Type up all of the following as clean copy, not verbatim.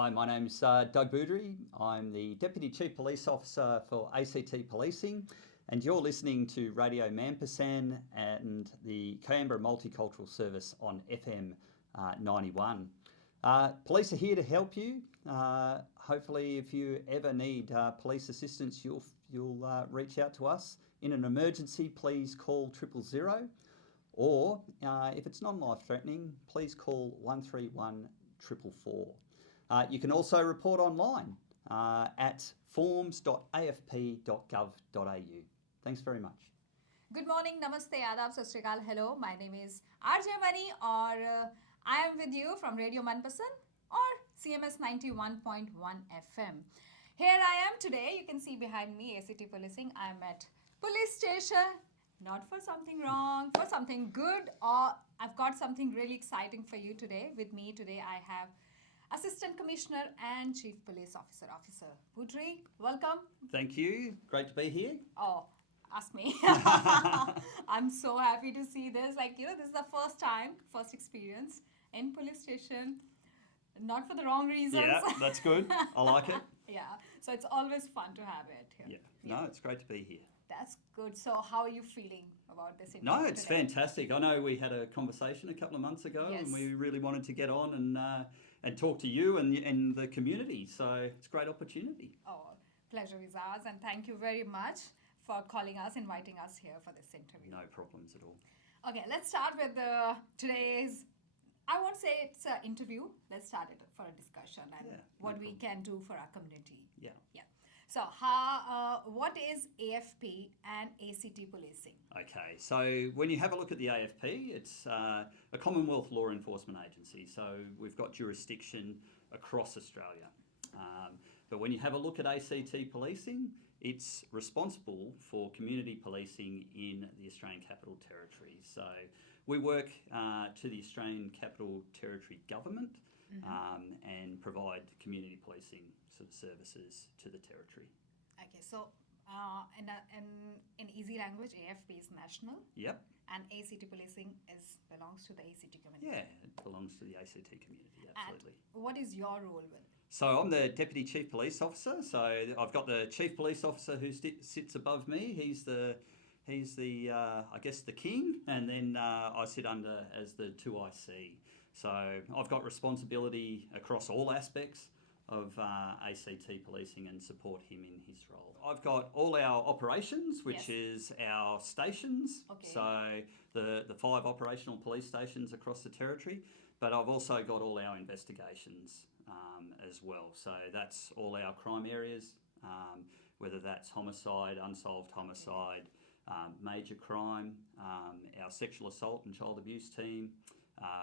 Hi, my name's Doug Boudry. I'm the Deputy Chief Police Officer for ACT Policing, and you're listening to Radio Manpasand and the Canberra Multicultural Service on FM 91. Police are here to help you. Hopefully, if you ever need police assistance, you'll reach out to us. In an emergency, please call 000, or if it's non-life-threatening, please call 131 444. You can also report online at forms.afp.gov.au. Thanks very much. Good morning, namaste, adab, sat sri akal. Hello, my name is RJ Mani, or I am with you from Radio Manpasand or CMS 91.1 FM. Here I am today. You can see behind me ACT Policing. I am at police station, not for something wrong, for something good, or I've got something really exciting for you today. With me today, I have Assistant Commissioner and Chief Police Officer, Officer Boudry. Welcome. Thank you. Great to be here. Oh, ask me. I'm so happy to see this. This is the first experience in police station. Not for the wrong reasons. Yeah, that's good. I like it. Yeah, so it's always fun to have it here. Yeah, no, it's great to be here. That's good. So how are you feeling about this interview? No, it's today? fantastic. I know we had a conversation a couple of months ago, Yes. and we really wanted to get on and talk to you and the community. So it's a great opportunity. Oh, pleasure is ours, and thank you very much for calling us, inviting us here for this interview. No problems at all. Okay, let's start with today's, I won't say it's an interview. Let's start it for a discussion and what we can do for our community. Yeah. Yeah. So, what is AFP and ACT policing? Okay, so when you have a look at the AFP, it's a Commonwealth law enforcement agency. So we've got jurisdiction across Australia. But when you have a look at ACT policing, it's responsible for community policing in the Australian Capital Territory. So we work to the Australian Capital Territory government and provide community policing sort of services to the territory. Okay, so in easy language, AFP is national. Yep. And ACT policing belongs to the ACT community. Yeah, it belongs to the ACT community, absolutely. And what is your role with? So I'm the Deputy Chief Police Officer. So I've got the Chief Police Officer who sits above me. He's the I guess the king, and then I sit under as the 2IC. So I've got responsibility across all aspects of ACT policing and support him in his role. I've got all our operations, which is our stations. Okay. So the 5 operational police stations across the territory, but I've also got all our investigations as well. So that's all our crime areas, whether that's homicide, unsolved homicide, major crime, our sexual assault and child abuse team.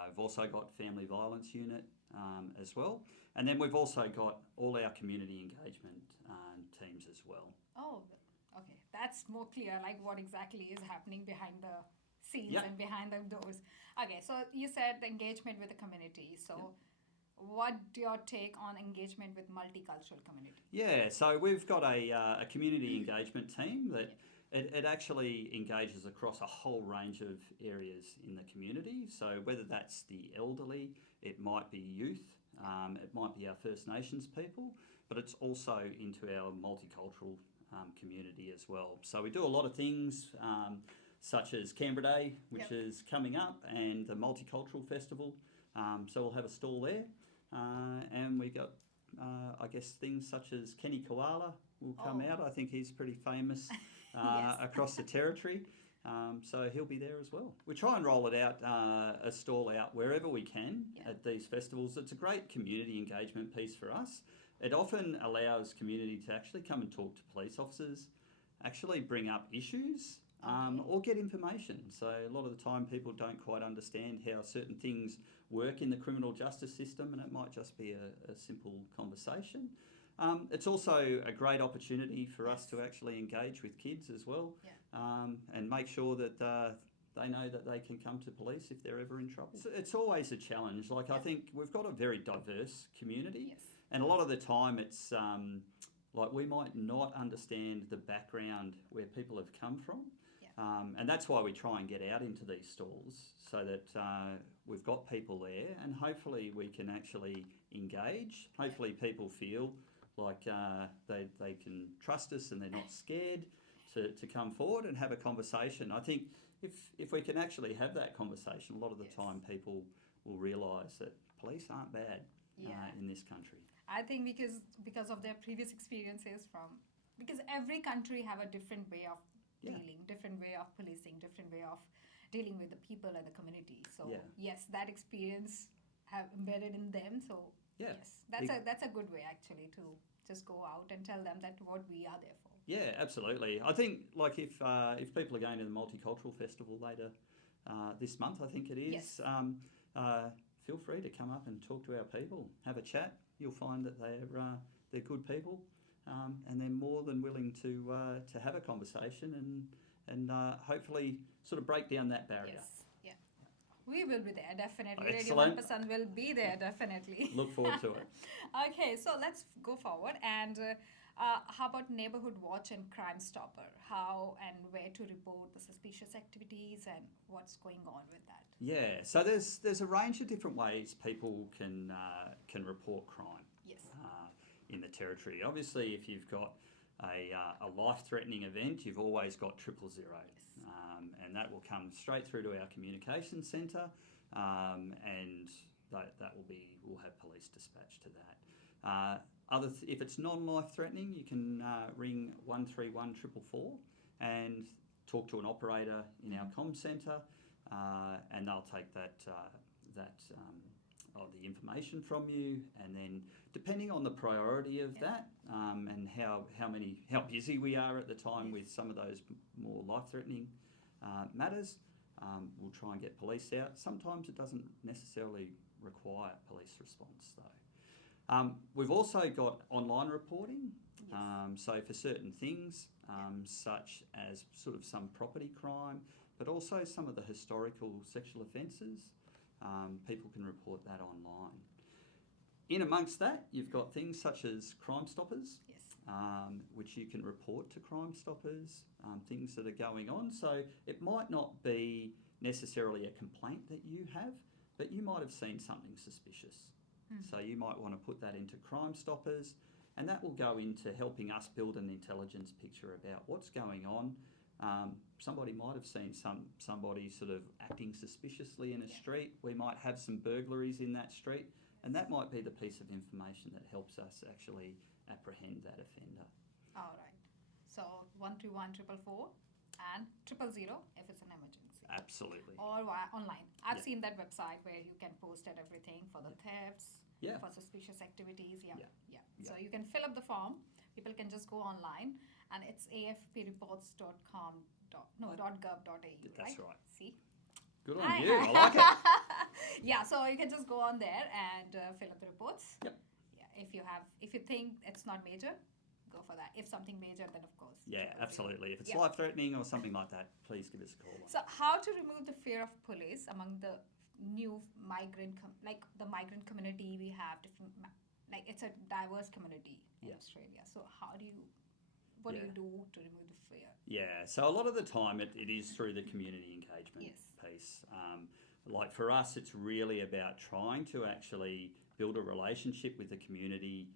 We've also got family violence unit as well. And then we've also got all our community engagement teams as well. Oh, okay. That's more clear, like what exactly is happening behind the scenes and behind the doors. Okay, so you said the engagement with the community. So what's your take on engagement with multicultural community? Yeah, so we've got a community engagement team that it actually engages across a whole range of areas in the community. So whether that's the elderly, it might be youth, it might be our First Nations people, but it's also into our multicultural community as well. So we do a lot of things such as Canberra Day, which is coming up, and the Multicultural Festival. So we'll have a stall there. And we got, I guess, things such as Kenny Koala will come out. I think he's pretty famous across the territory. So he'll be there as well. We try and roll it out, a stall out wherever we can at these festivals. It's a great community engagement piece for us. It often allows community to actually come and talk to police officers, actually bring up issues, or get information. So a lot of the time people don't quite understand how certain things work in the criminal justice system, and it might just be a simple conversation. It's also a great opportunity for us to actually engage with kids as well, and make sure that they know that they can come to police if they're ever in trouble. It's always a challenge. I think we've got a very diverse community, and a lot of the time it's we might not understand the background where people have come from. And that's why we try and get out into these stalls so that we've got people there, and hopefully we can actually engage. Hopefully people feel like they can trust us and they're not scared to come forward and have a conversation. I think if we can actually have that conversation, a lot of the time people will realise that police aren't bad in this country. I think because of their previous experiences because every country have a different way of dealing, different way of policing, different way of dealing with the people and the community. So yes, that experience have embedded in them. So yes, that's a good way actually to just go out and tell them that what we are there for. Yeah, absolutely. I think like if people are going to the Multicultural Festival later this month, I think it is. Feel free to come up and talk to our people, have a chat. You'll find that they're good people, and they're more than willing to have a conversation and hopefully sort of break down that barrier. Yes, yeah, we will be there definitely. Excellent. Radio Manpasand will be there definitely. Look forward to it. Okay, so let's go forward and. How about Neighbourhood Watch and Crime Stopper? How and where to report the suspicious activities and what's going on with that? Yeah, so there's a range of different ways people can report crime. Yes. In the territory. Obviously, if you've got a life-threatening event, you've always got 000. Yes. And that will come straight through to our communications centre, and we'll have police dispatched to that. If it's non-life-threatening, you can ring 131 444 and talk to an operator in our comm centre, and they'll take the information from you, and then depending on the priority of that and how busy we are at the time with some of those more life-threatening matters, we'll try and get police out. Sometimes it doesn't necessarily require police response though. We've also got online reporting, so for certain things, such as sort of some property crime, but also some of the historical sexual offences, people can report that online. In amongst that, you've got things such as Crime Stoppers, which you can report to Crime Stoppers, things that are going on. So it might not be necessarily a complaint that you have, but you might have seen something suspicious. So you might want to put that into Crime Stoppers, and that will go into helping us build an intelligence picture about what's going on. Somebody might have seen somebody sort of acting suspiciously in a street. We might have some burglaries in that street, and that might be the piece of information that helps us actually apprehend that offender. All right. So 131 444 and 000 if it's an emergency. Absolutely. Or online. I've seen that website where you can post at everything for the thefts, for suspicious activities. So you can fill up the form. People can just go online, and it's afpreports.gov.au. That's right. See? Good on you. I like it. Yeah, so you can just go on there and fill up the reports. Yep. Yeah, if you think it's not major, go for that. If something major, then of course. Yeah, absolutely. If it's life-threatening or something like that, please give us a call. So how to remove the fear of police among the new migrant, the migrant community? We have different, it's a diverse community in Australia. So what do you do to remove the fear? Yeah, so a lot of the time it is through the community engagement piece. Like for us, it's really about trying to actually build a relationship with the community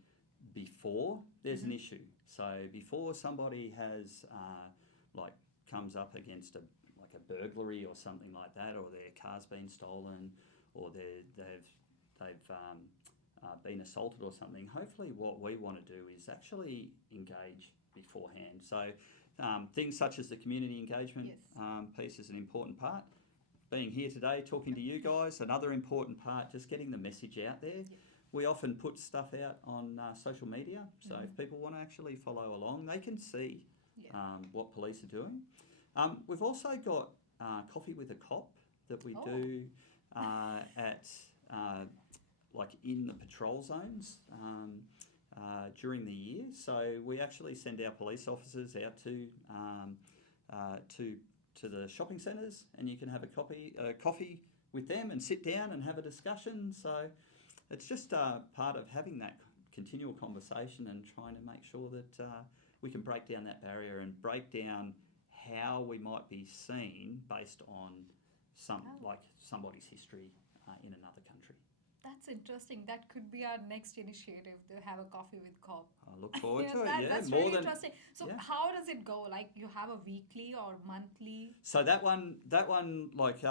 before there's an issue. So before somebody has comes up against a burglary or something like that, or their car's been stolen, or they've been assaulted or something. Hopefully, what we want to do is actually engage beforehand. So things such as the community engagement piece is an important part. Being here today, talking to you guys, another important part. Just getting the message out there. We often put stuff out on social media, so if people want to actually follow along, they can see what police are doing. We've also got Coffee with a Cop that we do at in the patrol zones during the year. So we actually send our police officers out to the shopping centres, and you can have a coffee with them and sit down and have a discussion. So it's just part of having that continual conversation and trying to make sure that we can break down that barrier and break down how we might be seen based on somebody's history in another country. That's interesting. That could be our next initiative, to have a coffee with cop. I look forward to it. That's more really than interesting. So how does it go? Like, you have a weekly or monthly? So that one, like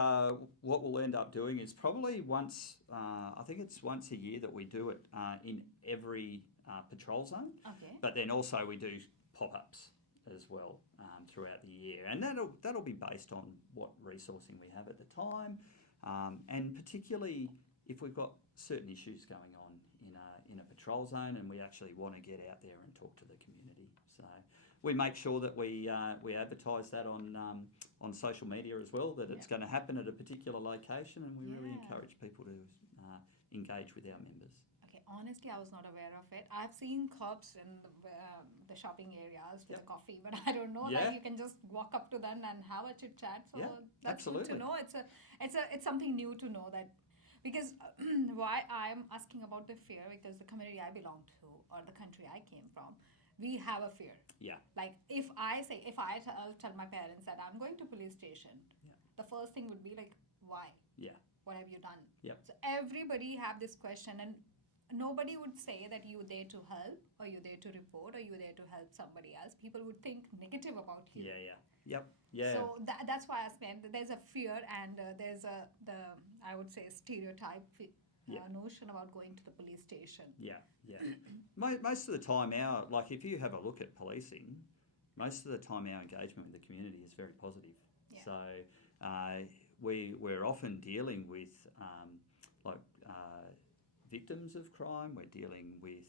what we'll end up doing is probably once. I think it's once a year that we do it in every patrol zone. Okay. But then also we do pop-ups as well throughout the year, and that'll be based on what resourcing we have at the time, and particularly if we've got certain issues going on in a patrol zone, and we actually want to get out there and talk to the community. So we make sure that we advertise that on social media as well, that it's going to happen at a particular location, and we really encourage people to engage with our members. Okay, honestly, I was not aware of it. I've seen cops in the shopping areas with a coffee, but I don't know that you can just walk up to them and have a chit chat. So that's absolutely good to know. It's something new to know that. Because why I'm asking about the fear, because the community I belong to or the country I came from, we have a fear. Yeah. Like, if I tell my parents that I'm going to police station, the first thing would be like, why? Yeah. What have you done? Yep. So everybody have this question, and nobody would say that you're there to help, or you're there to report, or you're there to help somebody else. People would think negative about you. Yeah. So that's why I said that there's a fear, and there's I would say stereotype notion about going to the police station. Yeah. Most of the time, if you have a look at policing, most of the time our engagement with the community is very positive. Yeah. So we're often dealing with victims of crime. We're dealing with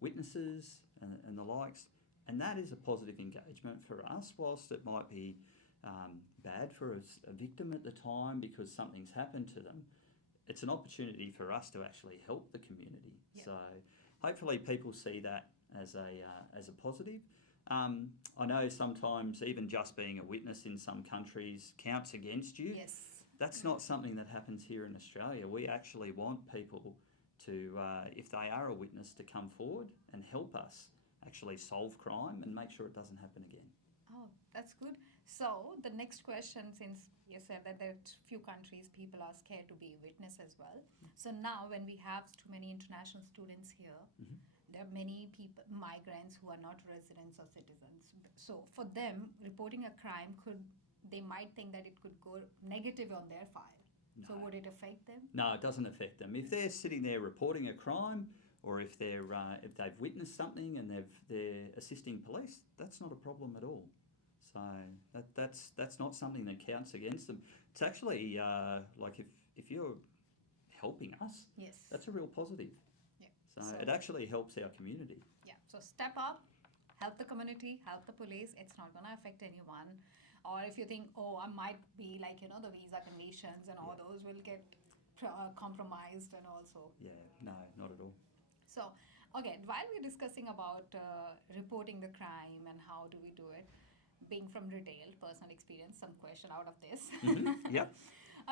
witnesses and the likes, and that is a positive engagement for us. Whilst it might be bad for a victim at the time because something's happened to them, it's an opportunity for us to actually help the community. Yep. So hopefully people see that as a positive. I know sometimes even just being a witness in some countries counts against you. Yes. That's not something that happens here in Australia. We actually want people to, if they are a witness, to come forward and help us actually solve crime and make sure it doesn't happen again. Oh, that's good. So the next question, since you said that there are few countries people are scared to be a witness as well. So now when we have too many international students here, there are many people, migrants who are not residents or citizens. So for them, reporting a crime they might think that it could go negative on their file. No. So would it affect them? No, it doesn't affect them. If they're sitting there reporting a crime, or if they've witnessed something and they're assisting police, that's not a problem at all. So that's not something that counts against them. It's actually if you're helping us, yes, that's a real positive. Yeah. So it actually helps our community. Yeah. So step up, help the community, help the police. It's not going to affect anyone. Or if you think, I might be the visa conditions and all those will get compromised and also. Yeah, no, not at all. So, okay, while we're discussing about reporting the crime and how do we do it, being from retail, personal experience, some question out of this. Mm-hmm. Yep.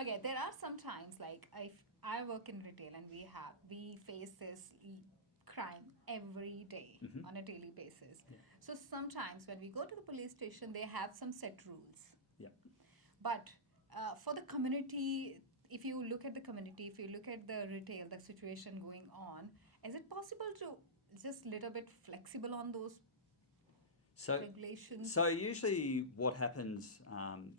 Okay, there are some times, like if I work in retail and we face this crime every day on a daily basis. Yeah. So sometimes when we go to the police station, they have some set rules. Yeah. But for the community, if you look at the community, if you look at the retail, the situation going on, is it possible to just little bit flexible on those regulations? So usually what happens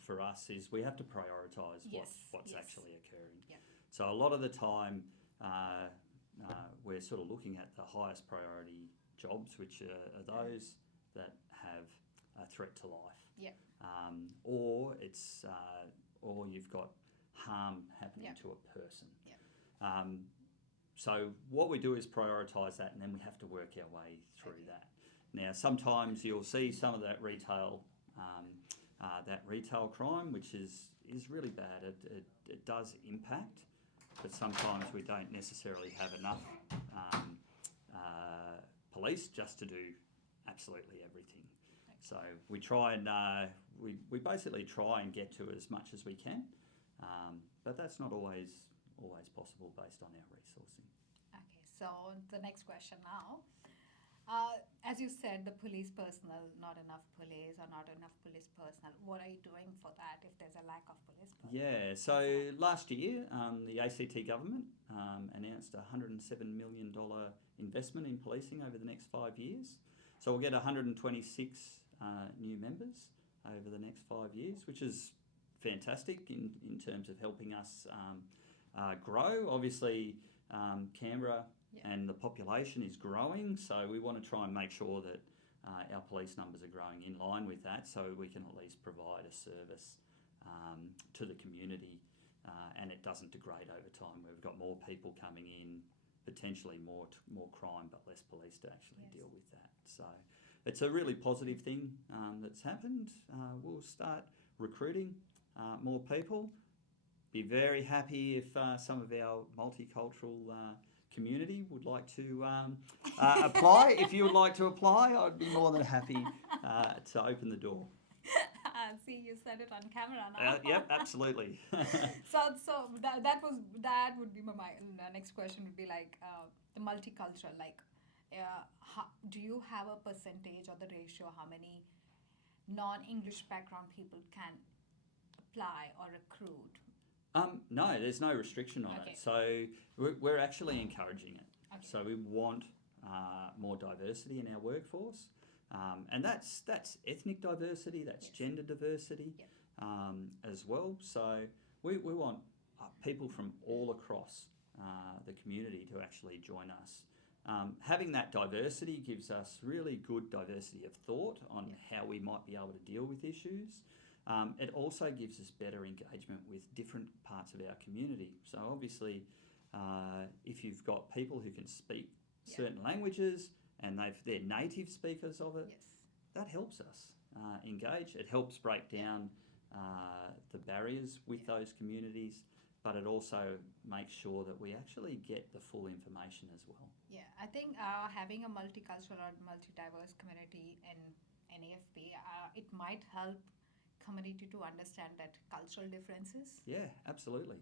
for us is we have to prioritise what's actually occurring. Yeah. So a lot of the time we're sort of looking at the highest priority jobs, which are those that have a threat to life. Yeah. Or you've got harm happening to a person. Yeah. So what we do is prioritise that, and then we have to work our way through that. Now, sometimes you'll see some of that retail crime, which is really bad. It does impact, but sometimes we don't necessarily have enough police just to do absolutely everything. So we try and we basically try and get to as much as we can, but that's not always possible based on our resourcing. Okay, so the next question now. As you said, the police personnel, not enough police or not enough police personnel. What are you doing for that if there's a lack of police personnel? Yeah, so last year the ACT government announced a $107 million investment in policing over the next 5 years. So we'll get 126 new members over the next 5 years, which is fantastic in terms of helping us grow. Obviously, Canberra and the population is growing, so we want to try and make sure that our police numbers are growing in line with that, so we can at least provide a service to the community and it doesn't degrade over time. We've got more people coming in, potentially more crime, but less police to actually deal with that. So it's a really positive thing that's happened. We'll start recruiting more people. Be very happy if some of our multicultural community would like to apply. If you would like to apply, I'd be more than happy to open the door. See, you said it on camera now. Yep, absolutely. So that would be my next question would be like the multicultural, like do you have a percentage or the ratio how many non-English background people can apply or recruit? No, there's no restriction on it. So we're actually encouraging it. Okay. So we want more diversity in our workforce. And that's ethnic diversity, that's gender diversity as well. So we want people from all across the community to actually join us. Having that diversity gives us really good diversity of thought on how we might be able to deal with issues. It also gives us better engagement with different parts of our community. So obviously, if you've got people who can speak certain languages and they're native speakers of it, that helps us engage. It helps break down the barriers with those communities, but it also makes sure that we actually get the full information as well. Yeah, I think having a multicultural or multi-diverse community in NAFP, it might help community to understand that cultural differences. Yeah, absolutely.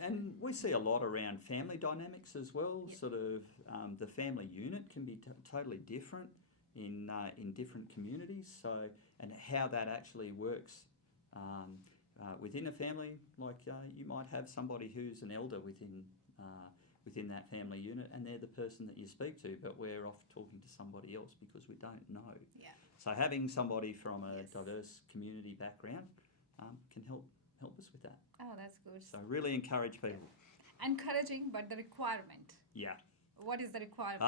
And we see a lot around family dynamics as well. Sort of the family unit can be totally different in different communities. So, and how that actually works within a family, like you might have somebody who's an elder within that family unit, and they're the person that you speak to, but we're off talking to somebody else because we don't know. Yeah. So having somebody from a diverse community background can help us with that. Oh, that's good. So really encourage people. Encouraging, but the requirement. Yeah. What is the requirement?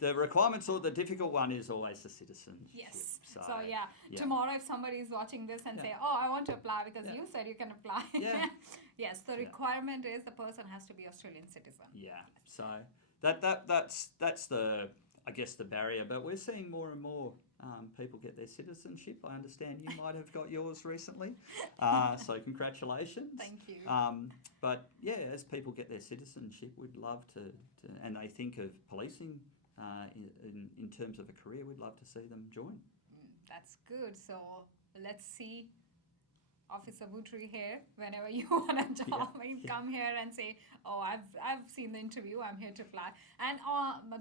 The requirements, or the difficult one, is always the citizenship. Yes. So tomorrow if somebody is watching this and say, oh, I want to apply because you said you can apply. Yeah. Yes, the requirement is the person has to be Australian citizen. Yeah. So that's the, I guess, the barrier. But we're seeing more and more people get their citizenship. I understand you might have got yours recently. So congratulations. Thank you. But yeah, as people get their citizenship, we'd love to and they think of policing in terms of a career, we'd love to see them join. That's good. So let's see Officer Boudry here whenever you want a job. Come here and say, oh, I've seen the interview, I'm here to apply. And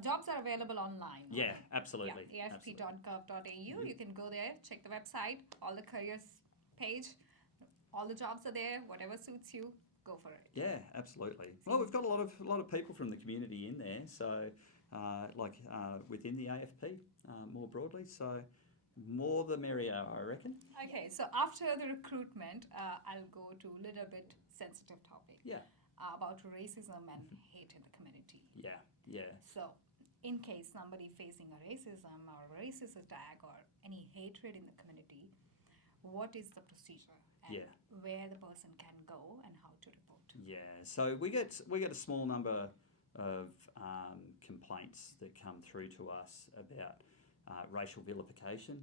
jobs are available online. Yeah, absolutely. Yeah, afp.gov.au. You can go there, check the website, all the careers page, all the jobs are there, whatever suits you. Go for it. Yeah, absolutely. Well, we've got a lot of people from the community in there, so within the AFP more broadly. So more the merrier, I reckon. Okay, so after the recruitment, I'll go to a little bit sensitive topic. Yeah. About racism and hate in the community. Yeah. So, in case somebody facing a racism or a racist attack or any hatred in the community, what is the procedure? And where the person can go and how to report. Yeah, so we get a small number of complaints that come through to us about racial vilification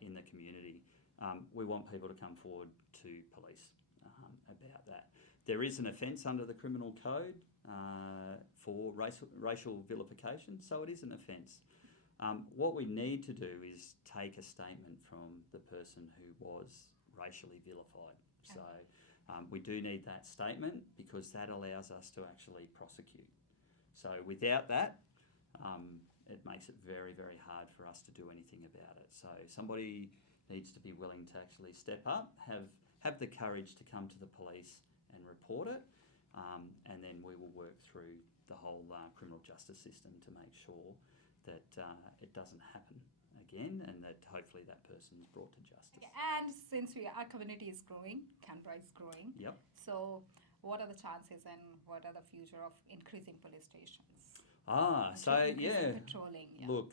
in the community. We want people to come forward to police about that. There is an offence under the criminal code for racial vilification, so it is an offence. What we need to do is take a statement from the person who was racially vilified. So we do need that statement because that allows us to actually prosecute. So without that, it makes it very, very hard for us to do anything about it. So somebody needs to be willing to actually step up, have the courage to come to the police and report it, and then we will work through the whole criminal justice system to make sure that it doesn't happen again, and that hopefully that person is brought to justice. And since our community is growing, Canberra is growing. Yep. So what are the chances and what are the future of increasing police stations? Patrolling. Yeah. Look,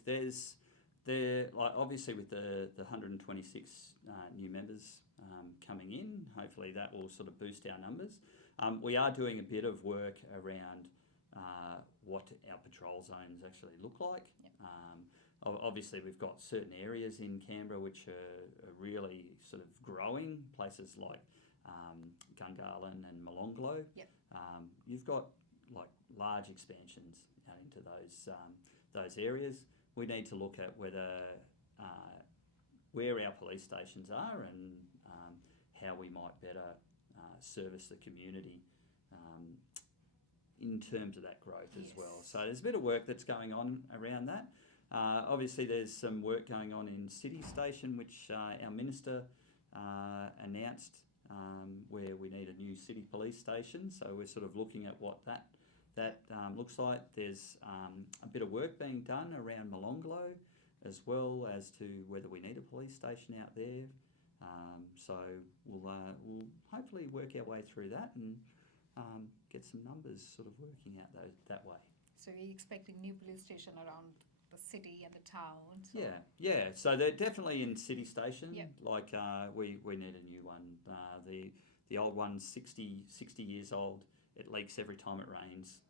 like obviously with the 126 new members coming in, hopefully that will sort of boost our numbers. We are doing a bit of work around what our patrol zones actually look like. Yep. Obviously, we've got certain areas in Canberra which are really sort of growing, places like Gungahlin and Molonglo. Yep. You've got like large expansions out into those areas. We need to look at where our police stations are and how we might better service the community in terms of that growth as well. So there's a bit of work that's going on around that. Obviously, there's some work going on in City Station, which our minister announced, where we need a new city police station. So we're sort of looking at what that looks like. There's a bit of work being done around Molonglo as well as to whether we need a police station out there. So we'll hopefully work our way through that and get some numbers sort of working out that way. So you're expecting new police station around the city and the town? So. Yeah. So they're definitely in City Station. Yep. Like we need a new one. The old one's 60 years old. It leaks every time it rains.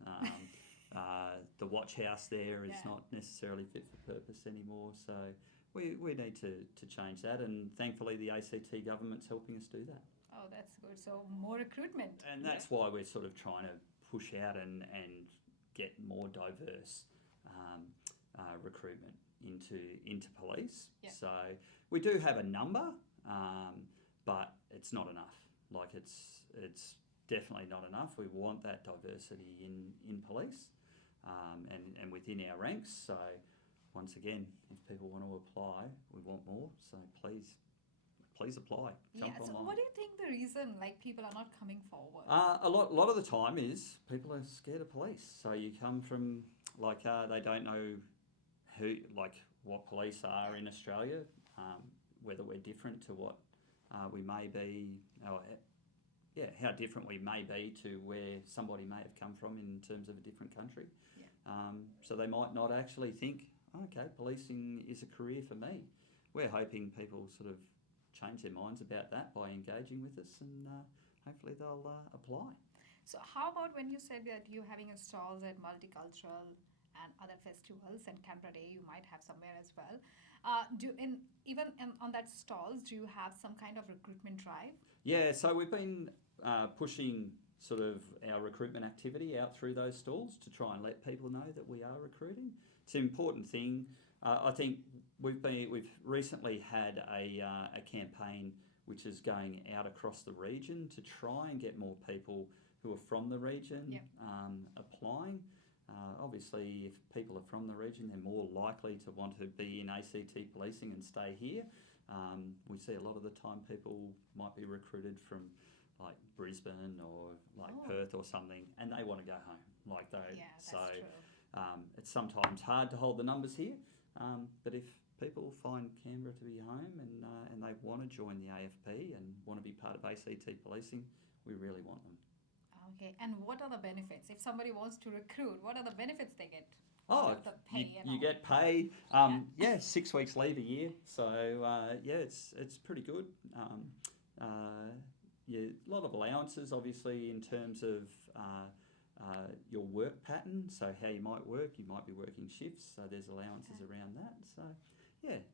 The watch house there is not necessarily fit for purpose anymore. So we need to change that, and thankfully the ACT government's helping us do that. Oh, that's good. So more recruitment. And that's why we're sort of trying to push out and get more diverse recruitment into police. Yeah. So we do have a number, but it's not enough. Like it's definitely not enough. We want that diversity in police and within our ranks. So once again, if people want to apply, we want more. So please apply. Jump so online. what do you think the reason people are not coming forward? A lot of the time is people are scared of police. So you come from they don't know what police are in Australia, whether we're different to what we may be, how different we may be to where somebody may have come from in terms of a different country. Yeah. So they might not actually think, okay, policing is a career for me. We're hoping people sort of change their minds about that by engaging with us, and hopefully they'll apply. So how about when you said that you're having a stalls at Multicultural and other festivals, and Canberra Day you might have somewhere as well. On that stalls, do you have some kind of recruitment drive? Yeah, so we've been pushing sort of our recruitment activity out through those stalls to try and let people know that we are recruiting. It's an important thing. I think we've recently had a campaign which is going out across the region to try and get more people who are from the region applying. Obviously, if people are from the region, they're more likely to want to be in ACT policing and stay here. We see a lot of the time people might be recruited from like Brisbane or Perth or something, and they want to go home. That's true. It's sometimes hard to hold the numbers here, but if people find Canberra to be home and they want to join the AFP and want to be part of ACT policing, we really want them. Okay, and what are the benefits? If somebody wants to recruit, what are the benefits they get? The pay you get paid. 6 weeks leave a year. So it's pretty good. A lot of allowances, obviously, in terms of your work pattern. So how you might work, you might be working shifts. So there's allowances around that. So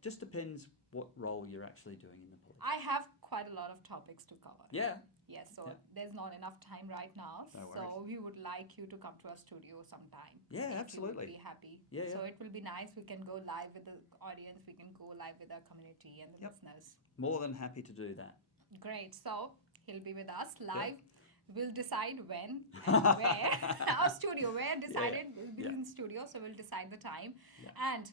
just depends what role you're actually doing in the police. I have quite a lot of topics to cover. Yeah. Yes, so there's not enough time right now. No worries. So we would like you to come to our studio sometime. Yeah, absolutely. You would be happy. Yeah. So it will be nice. We can go live with the audience. We can go live with our community and the listeners. More than happy to do that. Great. So he'll be with us live. We'll decide when and where. Our studio, where decided, will be Yeah. in studio, so we'll decide the time. Yeah. And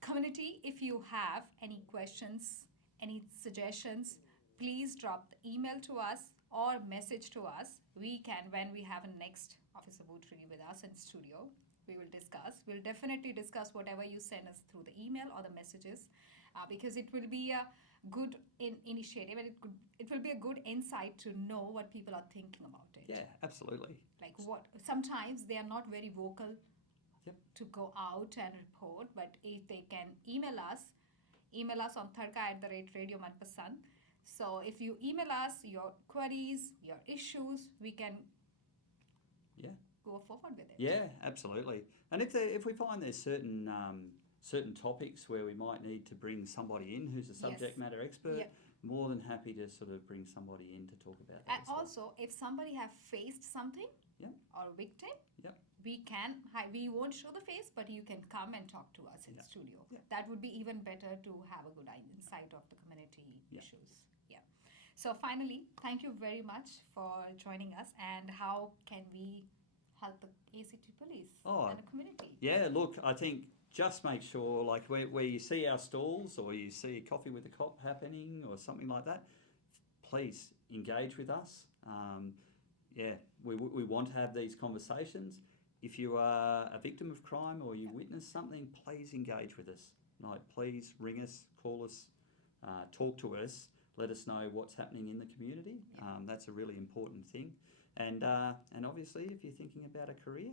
community, if you have any questions, any suggestions, please drop the email to us or message to us. We can, when we have a next Officer Boudry with us in studio, we will discuss. We'll definitely discuss whatever you send us through the email or the messages, because it will be a good initiative, and it will be a good insight to know what people are thinking about it. Yeah, absolutely. Like what sometimes they are not very vocal Yep. to go out and report, but if they can email us on tharka@radio Manpasand. So if you email us your queries, your issues, we can Yeah. go forward with it. Yeah, absolutely. And if we find there's certain topics where we might need to bring somebody in who's a subject matter expert, Yep. more than happy to sort of bring somebody in to talk about that. And as well. also, if somebody have faced something Yep. or a victim, Yep. we won't show the face, but you can come and talk to us in Yeah. studio. Yeah. That would be even better to have a good insight of the community Yeah. issues. Yeah. So finally, thank you very much for joining us. And how can we help the ACT police and the community? Yeah, look, I think just make sure, like where you see our stalls or you see Coffee with a Cop happening or something like that, please engage with us. We want to have these conversations. If you are a victim of crime or you witness something, please engage with us. Like, please ring us, call us, talk to us, let us know what's happening in the community. That's a really important thing. And obviously, if you're thinking about a career,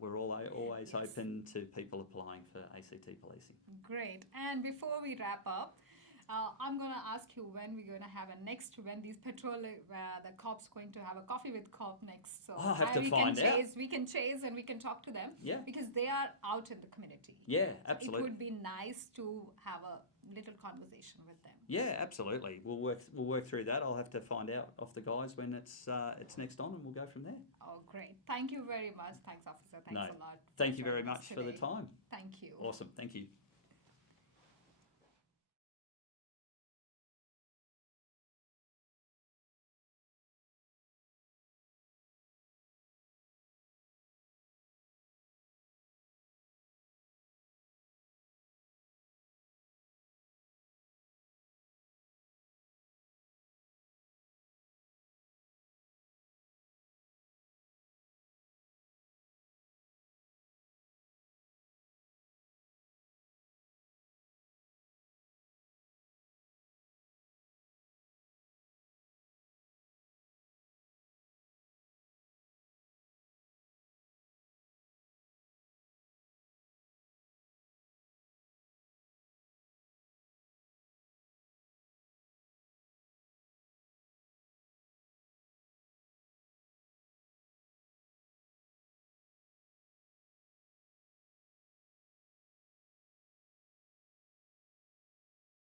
we're always Yes. open to people applying for ACT policing. Great. And before we wrap up, I'm going to ask you when we're going to have when these the cops going to have a coffee with cop next. So I'll have to we find can out. we can chase and we can talk to them. Yeah. Because they are out in the community. Yeah, So absolutely. it would be nice to have a little conversation with them. Yeah, absolutely. We'll work through that. I'll have to find out off the guys when it's next on, and we'll go from there. Oh, great. Thank you very much. Thanks, officer. Thanks a lot. Thank you very joining us much for the today. time. Thank you. Awesome. Thank you.